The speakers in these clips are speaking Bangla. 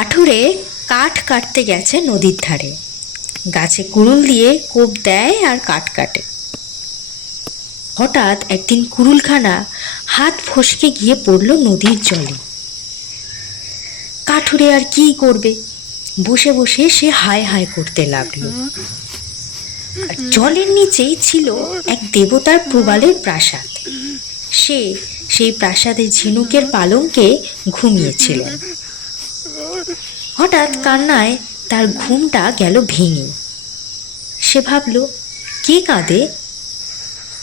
কাঠুরে কাঠ কাটতে গেছে নদীর ধারে। গাছে কুড়ুল দিয়ে কোপ দেয় আর কাঠ কাটে। হঠাৎ একদিন কুড়ুলখানা হাত ফসকে গিয়ে পড়ল নদীর জলে। কাঠুরে আর কি করবে, বসে বসে সে হায় হায় করতে লাগলো। আর জলের নিচেই ছিল এক দেবতার প্রবালের প্রাসাদ। সে সেই প্রাসাদের ঝিনুকের পালঙ্কে ঘুমিয়েছিলেন। হঠাৎ কান্নায় তার ঘুমটা গেল ভেঙে। সে ভাবল, কে কাঁদে?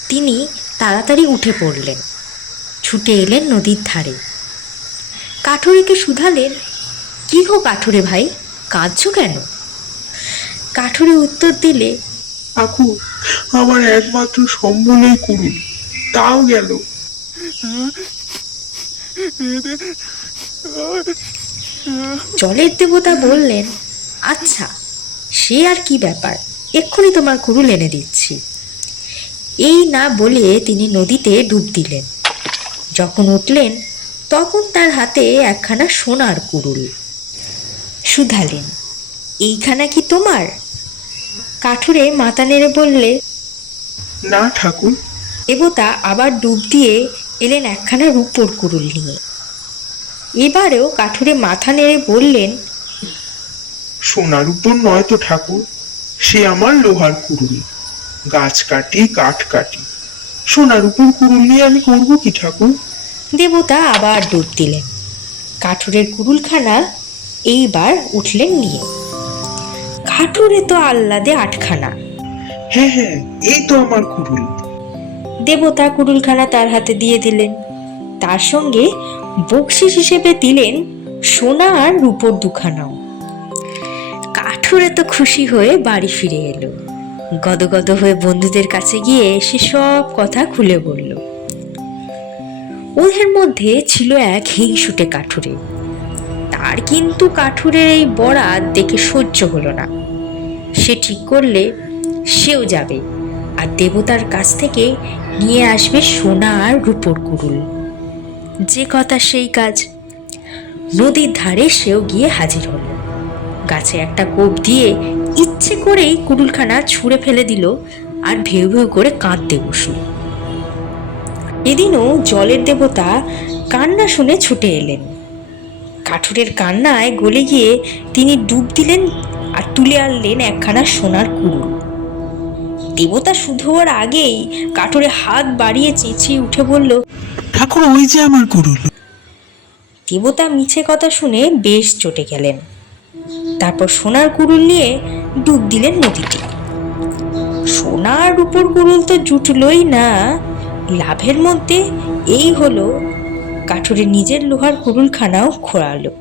তিনি তাড়াতাড়ি উঠে পড়লেন, ছুটে এলেন নদীর ধারে। কাঠুরেকে শুধালেন, কি গো কাঠুরে ভাই, কাঁদছো কেন? কাঠুরে উত্তর দিলে, ঠাকুর, আমার একমাত্র সম্বলেই কুড়ুল, তাও গেল। জলের দেবতা বললেন, আচ্ছা, সে আর কি ব্যাপার, এক্ষুনি তোমার কুড়ুল এনে দিচ্ছি। এই না বলে তিনি নদীতে ডুব দিলেন। যখন উঠলেন তখন তার হাতে একখানা সোনার কুড়ুল। শুধালেন, এইখানা কি তোমার? কাঠুরে মাথা নেড়ে বললে, না ঠাকুর। দেবতা আবার ডুব দিয়ে এলেন একখানা রূপোর কুড়ুল নিয়ে। এবারেও কাঠুরে মাথা নেড়ে বললেন, সোনার উপর নয় তো ঠাকুর, সে আমার লোহার কুড়ুল। গাছ কাটি, কাঠ কাটি, সোনার উপর কুড়ুল নিয়ে আমি করবো কি ঠাকুর? দেবতা আবার ডুব দিলেন। কাঠুরের কুড়ুলখানা এইবার উঠলেন নিয়ে। কাঠুরে তো আহ্লাদে আটখানা। হ্যাঁ হ্যাঁ, এই তো আমার কুড়ুল। দেবতা কুড়ুলখানা তার হাতে দিয়ে দিলেন। তার সঙ্গে বকশিস হিসেবে দিলেন সোনা আর রূপোর দুখানাও। কাঠুরে তো খুশি হয়ে বাড়ি ফিরে এলো। গদগদ হয়ে বন্ধুদের কাছে গিয়ে সে সব কথা খুলে বলল। ওদের মধ্যে ছিল এক হিংসুটে কাঠুরে। তার কিন্তু কাঠুরের এই বরাত দেখে সহ্য হলো না। সে ঠিক করলে সেও যাবে আর দেবতার কাছ থেকে নিয়ে আসবে সোনা আর রূপোর কুড়ুল। যে কথা সেই কাজ। নদীর ধারে সেও গিয়ে হাজির হলো। গাছে একটা কোপ দিয়ে ইচ্ছে করেই কুড়ুলখানা ছুঁড়ে ফেলে দিল আর ভেউ ভেউ করে কাঁদতে বসল। এদিনও জলের দেবতা কান্না শুনে ছুটে এলেন। কাঠুরের কান্নায় গলে গিয়ে তিনি ডুব দিলেন আর তুলে আনলেন একখানা সোনার কুড়ুল। দেবতা শুধু হওয়ার আগেই কাঠুরে হাত বাড়িয়ে চেঁচিয়ে উঠে বলল, ঠাকুর, ওই যে আমার কুড়ুল। দেবতা মিছে কথা শুনে বেশ চটে গেলেন। তারপর সোনার কুড়ুল নিয়ে ডুব দিলেন নদীতে। সোনার উপর কুড়ুল তো জুটলই না, লাভের মধ্যে এই হলো কাঠুরে নিজের লোহার কুড়ুলখানাও খোঁড়ালো।